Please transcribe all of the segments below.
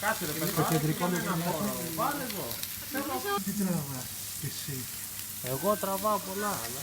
Κάτσε ρε παιδιά, κεντρικό με ένα χώρο. Βάλε εδώ. Τι τραβά εσύ? Εγώ τραβάω πολλά, αλλά...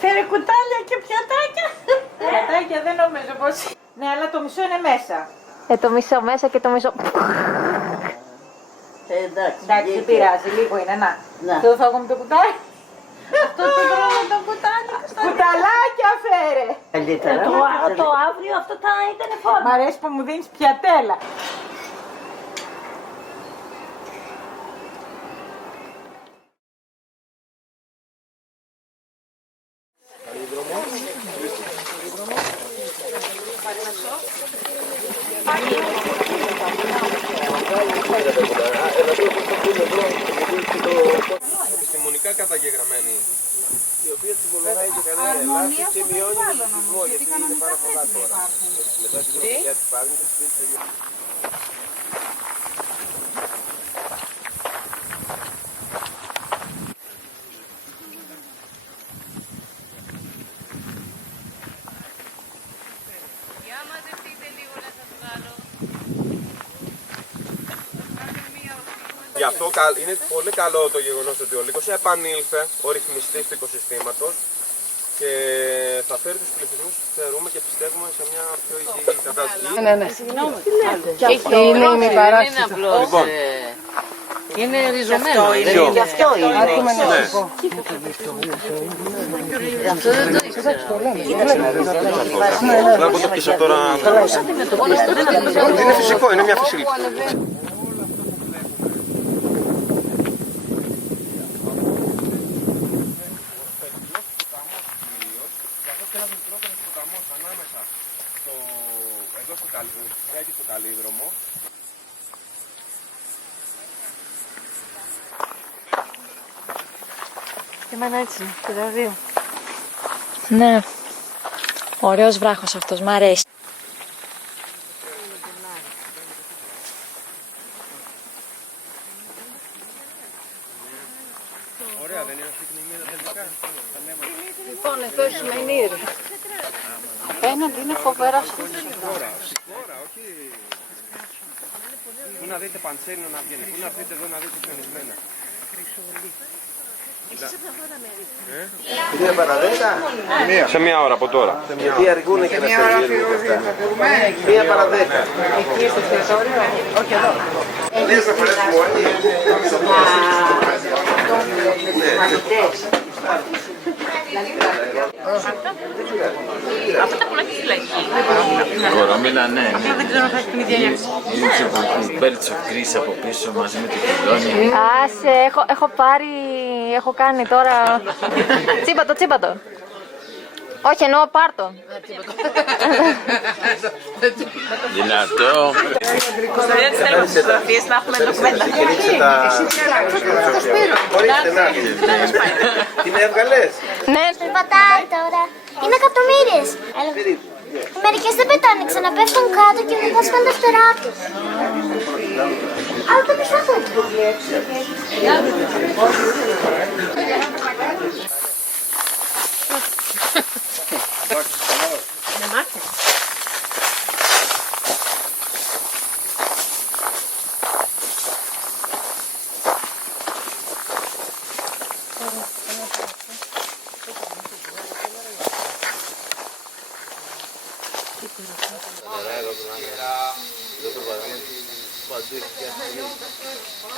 Φέρε κουτάλια και πιατάκια. Πιατάκια δεν νομίζω πως... Ναι, αλλά το μισό είναι μέσα. Το μισό μέσα και το μισό... Εντάξει, δεν πειράζει, λίγο είναι, να. Αυτό θα έχουμε το κουτάλι. Αυτό το τρώμε το κουτάλι. Κουταλάκια φέρε. Το αύριο αυτό θα ήταν φόρμα. Μ' αρέσει που μου δίνεις πιατέλα. Επιστημονικά καταγεγραμμένη, η οποία συμβολάει και κανένα ελάχιστη και μειώνει τον πληθυσμό, γιατί είναι πάρα πολλά τώρα. Μετά την οδηγία της Πάρνης, γι' αυτό είναι πολύ καλό το γεγονός ότι ο Λύκος επανήλθε, ο ρυθμιστής του οικοσυστήματος, και θα φέρει τους πληθυσμούς, θεωρούμε και πιστεύουμε, σε μια πιο υγιή κατάσταση. Ναι. Είναι ημιπαράσταση. Λοιπόν, είναι ριζωμένο. Γι' αυτό είναι. Αυτό δεν το ήξερα. να πω το πίσω τώρα. Είναι φυσικό, είναι μια φυσική. Στο Καλύδρομο. Και εμένα έτσι, και τα δύο. Ναι. Ωραίος βράχος αυτός, μ' αρέσει. Ωραία, δεν είναι αυτή η κνημίδα τελικά. Λοιπόν, εδώ έχουμε ενήρη. Απέναντι είναι φοβερά Τώρα, όχι. Πού να δείτε παντσέρινο να βγαίνει, πού να δείτε εδώ να δείτε χιονισμένα. Κυρία Παραδέκα, σε μία ώρα από τώρα. Γιατί αργούνε και να σε βγαίνουν και αυτά. Μία Παραδέκα. Εκεί στο εστιατόριο, όχι εδώ. Αυτά που έχει φυλακή. Κορόμιλα, ναι. Δεν ξέρω αν θα έχει την ίδια γεύση. Είναι μπέρτσο κρίση από πίσω μαζί με την κοντόνι. Άσε, έχω κάνει τώρα... Τσίπατο. Όχι, εννοώ πάρτο. Δυνατό. Κωνσταντίνα, τις θέλουμε τις φωτογραφίες να έχουμε ντοκουμέντα. Την έβγαλες? Ναι. Πατάει τώρα. Είναι εκατομμύριες. Μερικές δεν πετάνε, ξαναπέφτουν κάτω και μετά σπάνε τα φτερά τους. Αλλά το πιστεύω.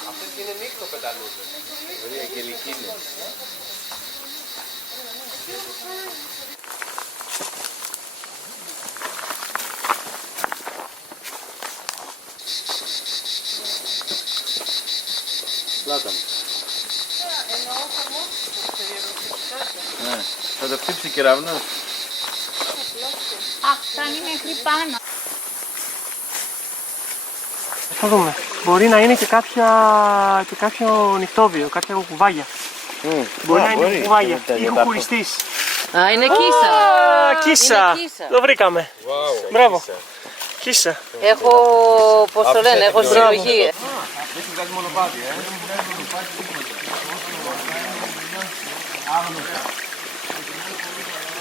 Αυτές είναι νύχτο πεταλούδες. Δηλαδή αγγελική είναι. Πλάτανο. Ναι. Θα το χτύψει κεραυνός. Αχ, θα είναι μέχρι πάνω. Θα δούμε. Μπορεί να είναι και κάποιο νυχτόβιο, κάποια κουβάγια. Μπορεί να είναι κουβάγια ή κουκουριστής. Α, είναι κίσα. Κίσα! Το βρήκαμε. Μπράβο. Κίσα. Έχω, πώς το λένε, έχω συλλογή. Δεν σου βγάζει μονοπάτι,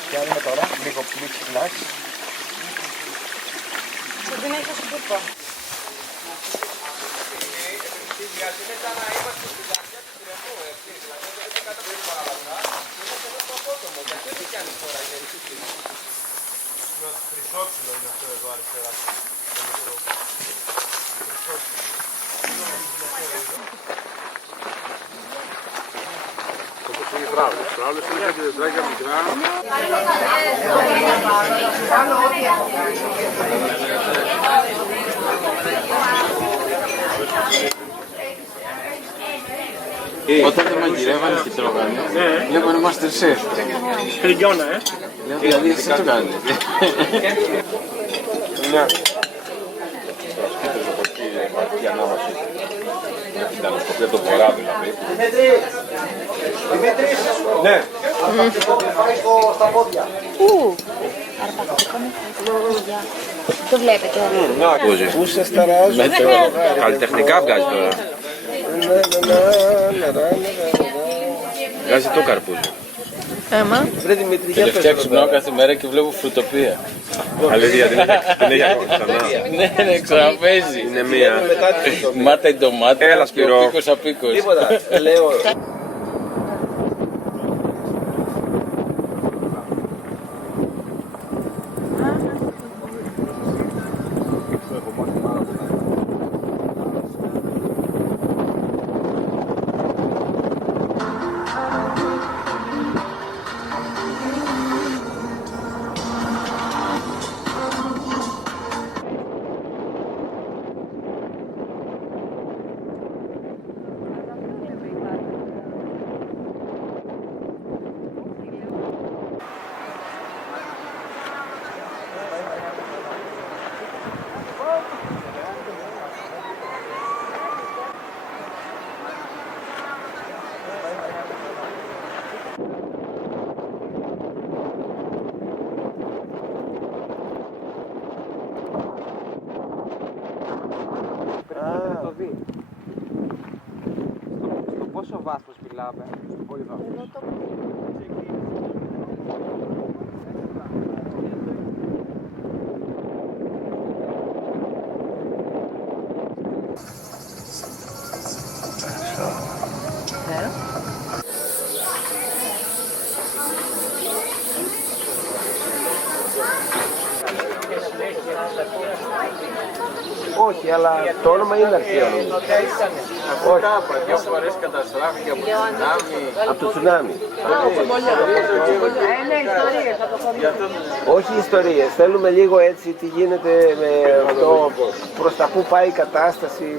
Και αν είναι τώρα, λίγο ψηλάς. Την έχω σκούπα. Είναι σαν να είμαστε στη διάρκεια του κρεμού, έτσι. Δηλαδή, δεν κάτω από την παραλαβά, είναι και εδώ στο απότομο. Γιατί δεν κάνει τώρα, είναι ρηχή. Χρυσόψιλο είναι αυτό εδώ αριστερά. Φράουλες είναι κάτι τετράκια μικρά. Όταν δεν μαγειρεύανε και τρώγανε, βλέπανε Masterchef. Τελειώνα, Λέω δηλαδή εσύ το κάνεις. Είναι σκύτρες από εκεί, η ανάβαση. Για την ταλοσκοπία το βορρά δηλαδή. Δημήτρης! Ναι. Το βλέπετε. Πού σε σταράζω. Καλλιτεχνικά βγάζει τώρα. Βγάζει το καρπούζι. Έμα. Τελευταία ξυπνάω κάθε μέρα και βλέπω φρουτοπία. Αλήθεια, την έχει ξανά. Ναι, ξαναπέζει. Είναι μία. Μάτα η ντομάτα. Έλα, Σπυρό. Πίκος απίκος. Τίποτα, λέω. Στο πόσο βάθος μιλάμε, στο πολύ βάθος. Όχι, αλλά το όνομα είναι αρχαίο. Όχι. Δύο φορές καταστράφηκε από το τσουνάμι. Από το τσουνάμι. Όχι ιστορίες, θέλουμε λίγο έτσι τι γίνεται με αυτό, προς τα που πάει η κατάσταση.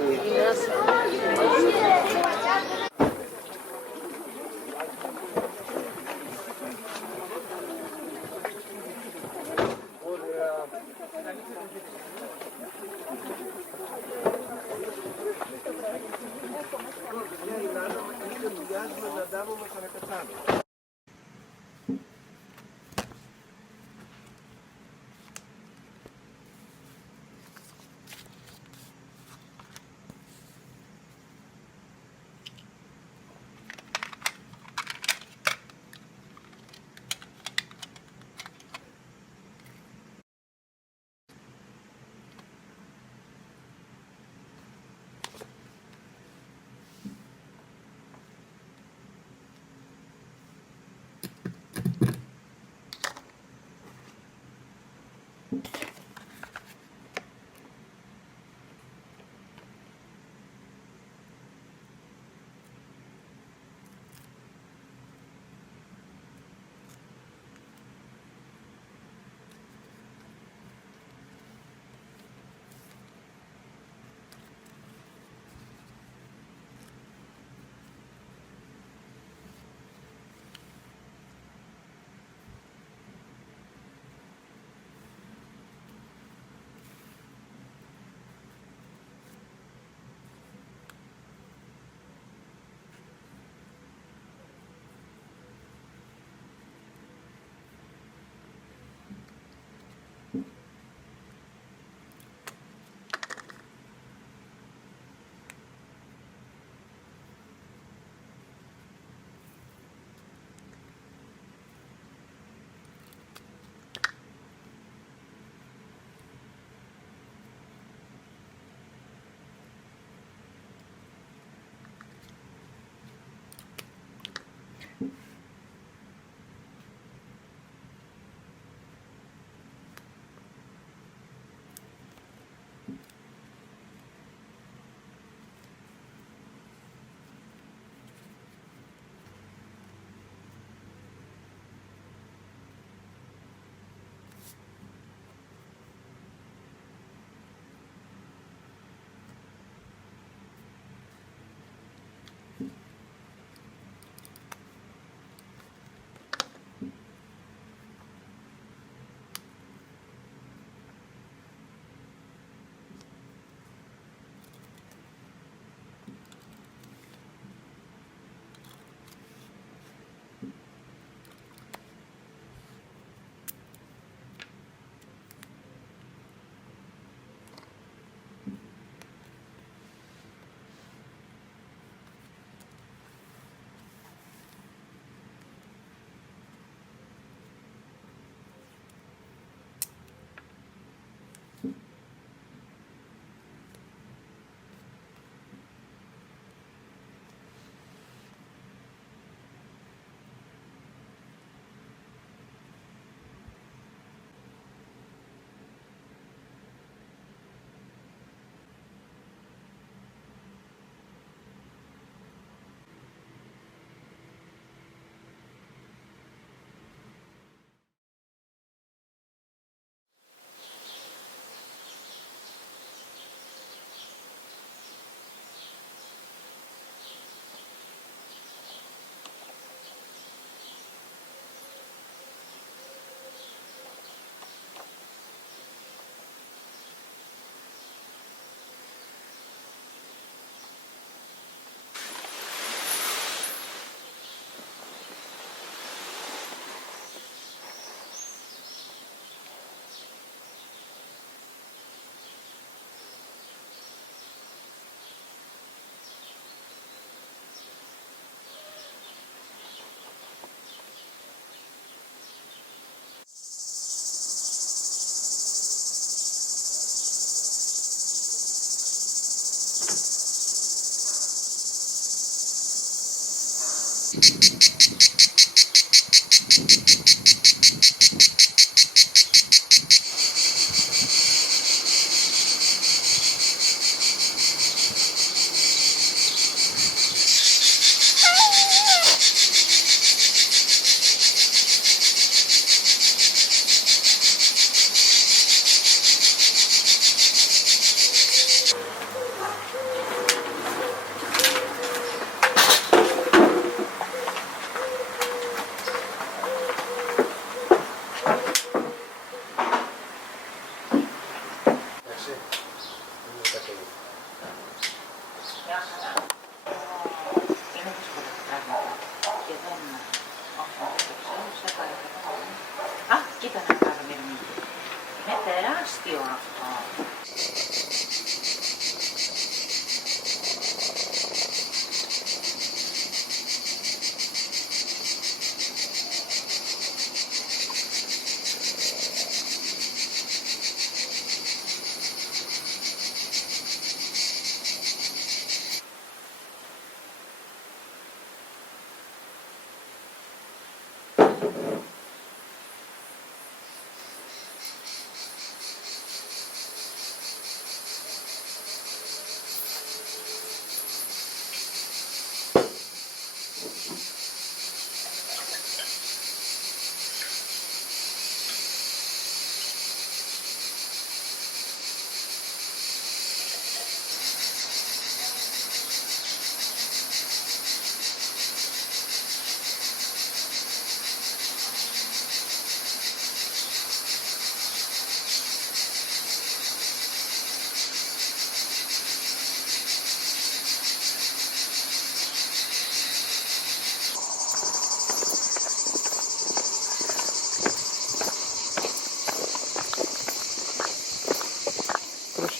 αστείο αυτό.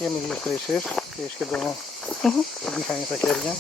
Είχαμε 2 χρήσεις και σχεδόν τη μηχανή στα χέρια.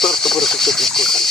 Τώρα το μπορώ να το κάνω.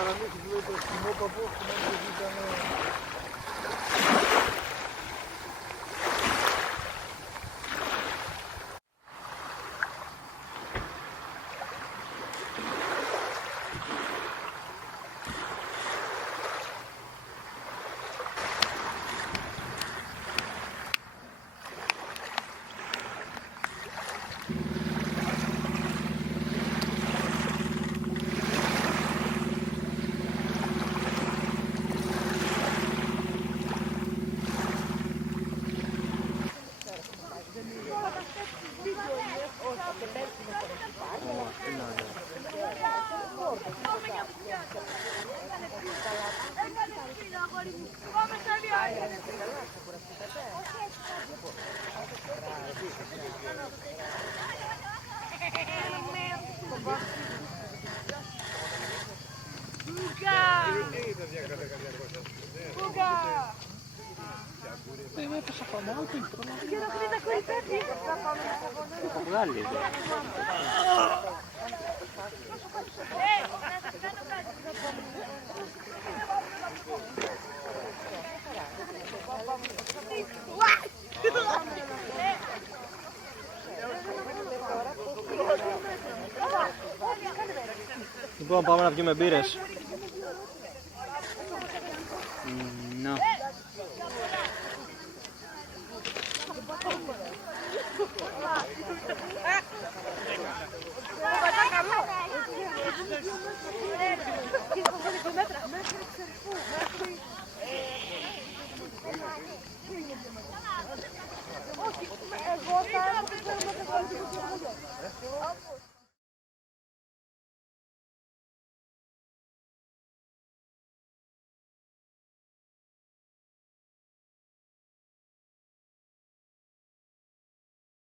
παραλύσεις λέει το σκηνό παππού, ήταν... Λοιπόν, πάμε να πιούμε μπύρες.